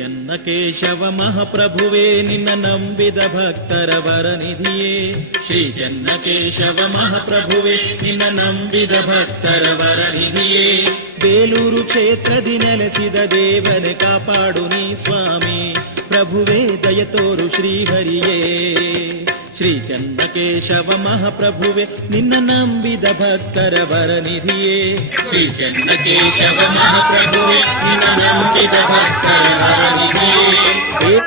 ಚನ್ನಕೇಶವ ಮಹಾಪ್ರಭುವೇ ನಿನ್ನ ನಂಬಿದ ಭಕ್ತರ ವರನಿಧಿಯೇ. ಶ್ರೀ ಚನ್ನಕೇಶವ ಮಹಾಪ್ರಭುವೇ ನಿನ್ನ ನಂಬಿದ ಭಕ್ತರ ವರನಿಧಿಯೇ. ಬೇಲೂರು ಕ್ಷೇತ್ರದಿ ನೆಲೆಸಿದ ದೇವನೇ ಕಾಪಾಡು ನೀ ಸ್ವಾಮಿ. ಪ್ರಭುವೇ ದಯ ತೋರು ಶ್ರೀಹರಿಯೇ. ಶ್ರೀ ಚನ್ನಕೇಶವ ಮಹಾಪ್ರಭುವೇ ನಿನ್ನ ನಂಬಿದ ಭಕ್ತರ ವರನಿಧಿಯೇ. ಶ್ರೀ ಚನ್ನಕೇಶವ ಮಹಾಪ್ರಭುವೇ ನಿನ್ನ ನಂಬಿದ ಭಕ್ತರ ವರನಿಧಿಯೇ.